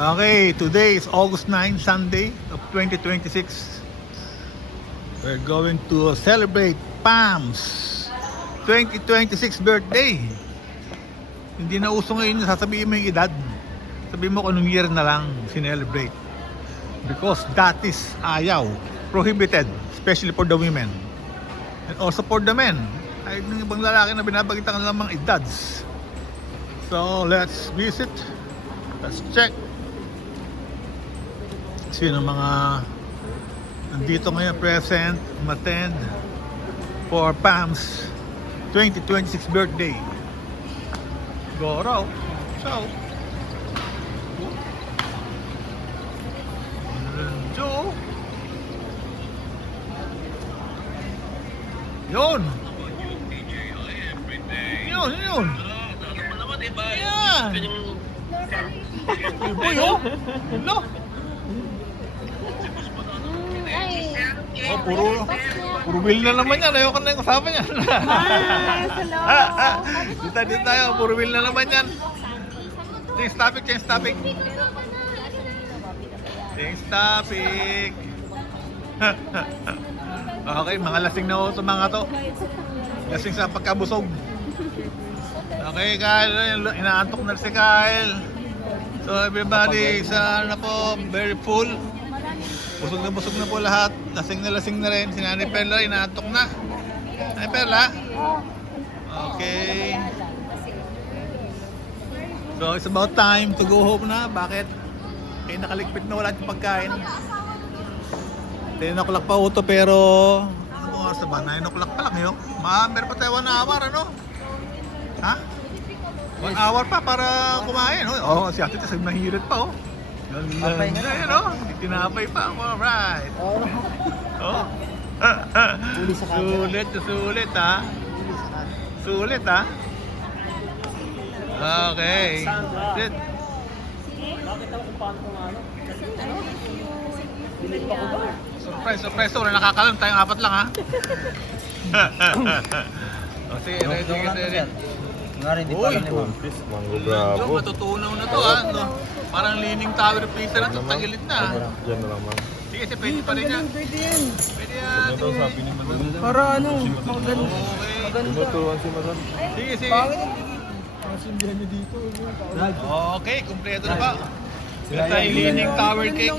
Okay, today is August 9, Sunday of 2026. We're going to celebrate Pam's 2026 birthday. Hindi na uso ngayon sasabihin mo yung edad. Sabihin mo kung anong year na lang sinelebrate. Because that is ayaw, prohibited, especially for the women. And also for the men. Ay ng ibang lalaki na binabagitan lang mga edads. So let's visit. Let's check. Sino mga nandito ngayon present, umattend for Pam's 2026 birthday. Go raw. So, Joe. Yun. Yun. Yan. Uy, oh. No. Oh, puro wheel na naman yan. Ayoko na yung kasama niyan. Dito tayo. Puro wheel na naman yan. Change topic. Change topic. Okay, mga lasing na uso mga to. Lasing sa pagkabusog. Okay, Kyle. Inaantok na si Kyle. So everybody, sana po, very full. Busog na po lahat. Lasing na rin. Si Nanay Perla, inaantok na. Nanay Perla? Okay. So it's about time to go home na. Bakit? Eh, nakaligpit na wala yung pagkain. 10 o'clock pa uto pero ano oras ba? 9 o'clock pa lang yun. Meron pa tayo 1 hour, ano? Ha? 1 hour pa para kumain. Oh, si Ate Tess mahirit pa, oh. Apay nga na. Ayun, oh. Tinapay pa. Alright. Oh. Sulit, ha? Sulit, ha? Okay. Sit. Bakit ako kung paano kung ano? Bilig pa ko ba? Surprise. Wala nakakalam. Tayong 4 lang, ha? O, sige, ready. Nga rin, di pa rin mo. Mango Bravo. Matutunaw na to, ha? No? Parang Leaning Tower Pizza na to. Tagilid na, ha? Diyan na naman. Sige, pwede pa rin yan. Pwede yan. Pwede yan. Ito sabi ni Madam. Para ano, maganda. Okay. Tinuturuan si Madam. Sige. Masindihan niyo dito. Okay, kumpleto na ba? Meron tayong Leaning Tower cake.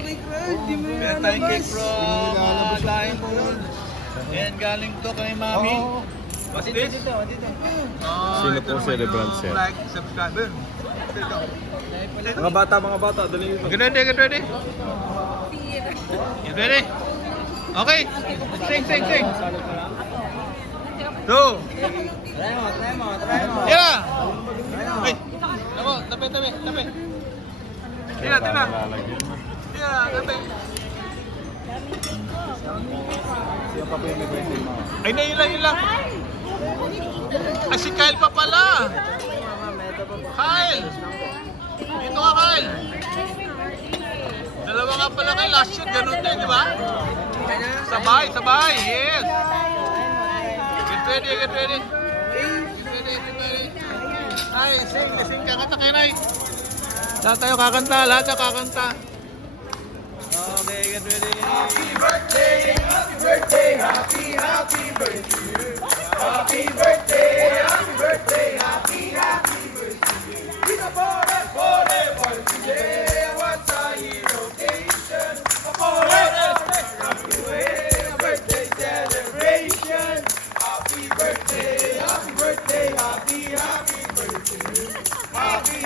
Meron tayong cake from Diamond. And galing to kay Mami. What's this? Dito. Sino po celebrant, sir? Like, subscriber. Mga bata, dali yun. Get ready. Get ready? Okay. Sing. 2. Try mo. Yeah. Ay. Ako, tabi. Tina. Yeah, tabi. Siya pa yung birthday mo. Ay, na yun lang. Ay, si Kyle pa pala. Kyle. Dito ka, Kyle. Dalawa nga pala kayo. Last year, ganun din, di ba? Sabay. Yes. Get ready. Ay, sing. Kakanta kayo, Nay. Lahat tayo kakanta. Okay, get ready. Happy birthday. Happy birthday. Forever today. What's our occasion? Forever. Birthday celebration. Happy birthday. Happy birthday to you. Okay.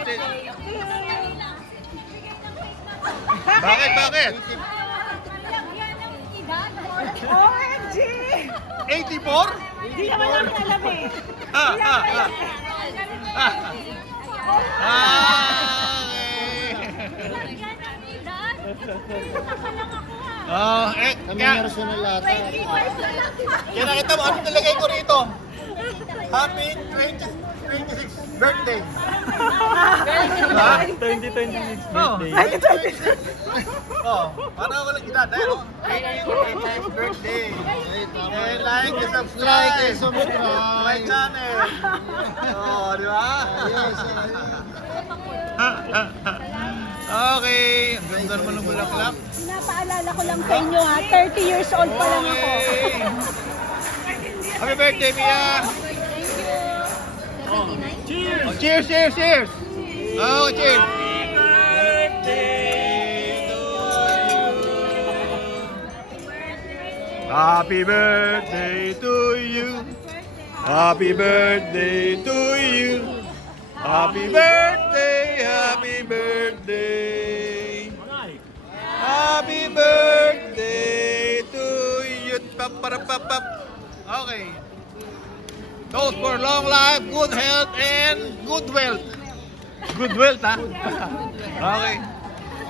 Sit. Bakit? OMG! 84? Hindi naman namin alam eh. Kaya nakita mo, ano nilagay ko rito? Happy 26th birthday. Ha? 2026 Oh. birthday. Oh, para walang edad. Ayun, oh. 26th birthday. And like and subscribe. To my channel. Oh, di ba? Okay. Ang ganda naman ng bulaklak. Pinapaalala ko lang sa inyo ha, 30 years old pa lang ako. Okay. Happy birthday, Mia! Cheers! Oh, cheers, cheers, cheers! Oh, cheers! Happy birthday to you! Happy birthday to you! Happy birthday, happy birthday! Happy birthday to you! Paparapapap. Okay. Those for long life, good health, and good wealth. Good wealth, ha? Okay. A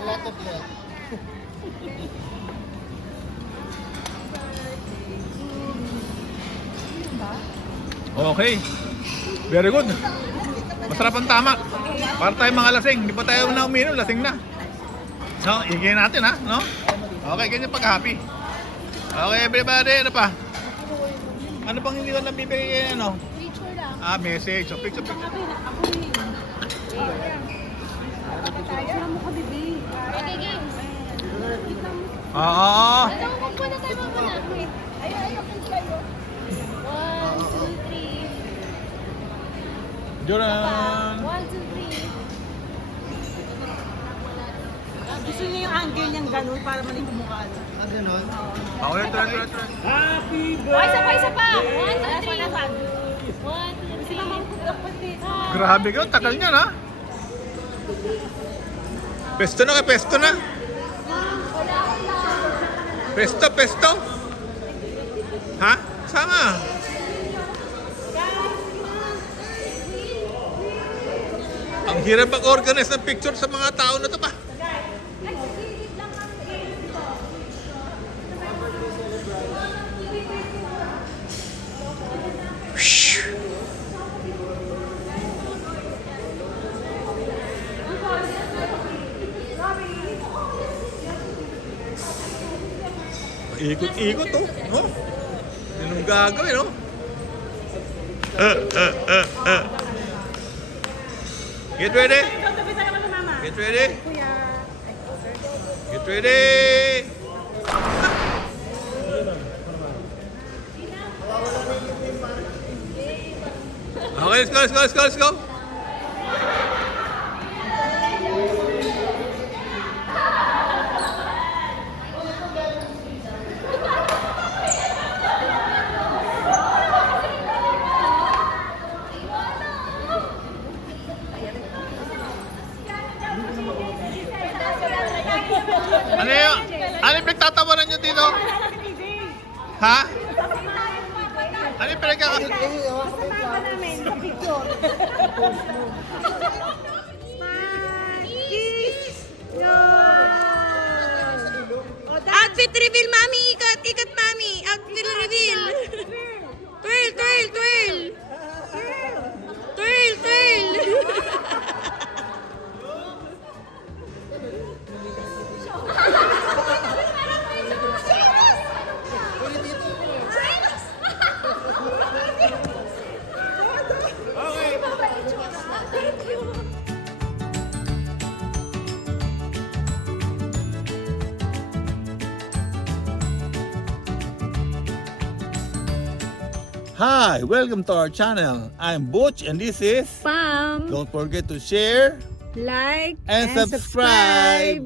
lot of love. Okay. Very good. Masarap ang tama. Para tayo mga lasing. Hindi pa tayo na uminom, lasing na. No, igay natin, ha? No? Okay, ganyan pag happy. Okay, everybody. Ano pa? Ano pang hindi ko nabibigay, ano? Picture lang. Ah, message. So, picture. Ako rin. Tayo mo ka, bibi. Okay, games. Oo. Ano, magpuna tayo muna. Wait. Ayun, kayo. 1, 2, 3. Joran. 1, 2, 3. Gusto niya yung angle niyang ganun para maling kumukha. Ganun? Okay, try. Happy Oh, isa pa. 1, 2, 3. 1, 2, 3. Si Mama ko kapatid. Grabe ka, tagal niya, na. Pesto na ka, pesto na. Pesto. Ha? Sama. Ang hirap mag-organize ng picture sa mga tao na to pa. Ikot-ikot, oh. No? Yun ang gagawin, no? Get ready. Get ready. Get ready. Okay, let's go. Ano yung pinagtatawanan nyo dito? Ha? Ano yung pinagkakasabi? Kasama namin sa picture. Outfit reveal, mami. Ikat, mami. Outfit reveal. Twirl. Hi, welcome to our channel. I'm Butch and this is... Pam. Don't forget to share Like and subscribe.